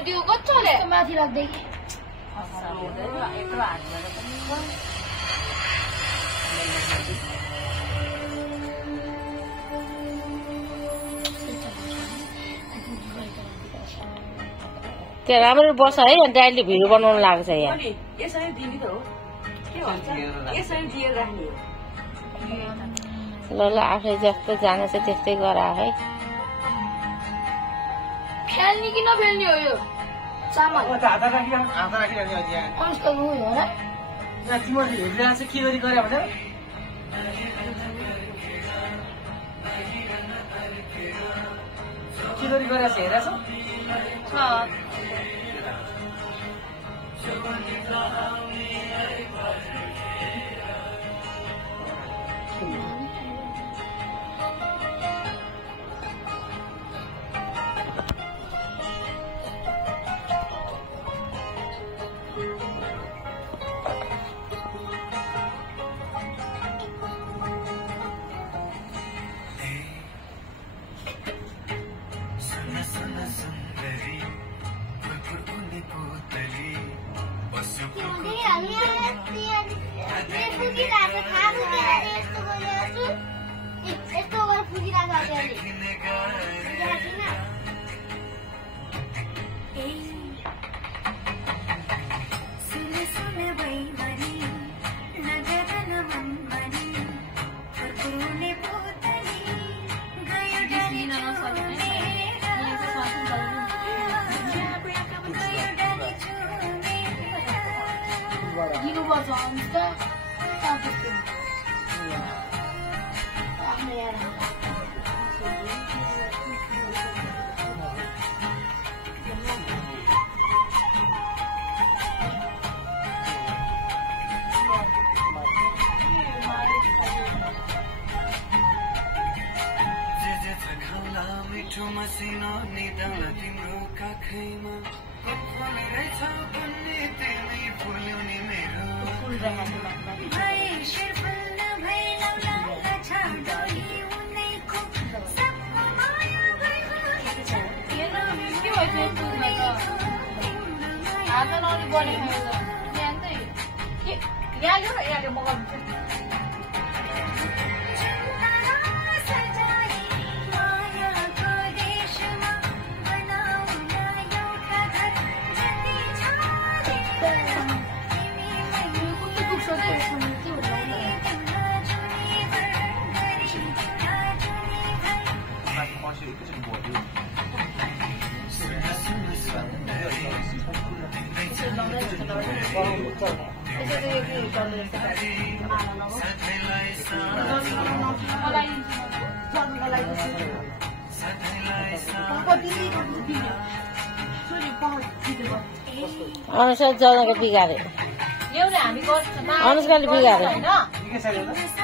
त्यो कच्चोले माथि राख्दै त्यो राम्रो बस्छ है अन्त अहिले भिडियो बनाउनु लाग्छ यहाँ यसरी दिने त हो के भन्छ यसरी दिएर राख्ने हो ल ल आफै जस्तो जाने छ त्यस्तै गरा है फ्याल्ने कि नफेल्ने हो यो चामल हात राखिराख्ने कस्तो हो र यहाँ तिमीहरूले हेरिरहेको छ के गरी गरे भनेर के गरी गरेछ हेरेछ मसिनो निदाउन तिम्रो काखैमा रहेछ भन्ने तिमी भुल्यौ नि मेरो अनुसार जनाको बिगारे अनुष्काले बिगारे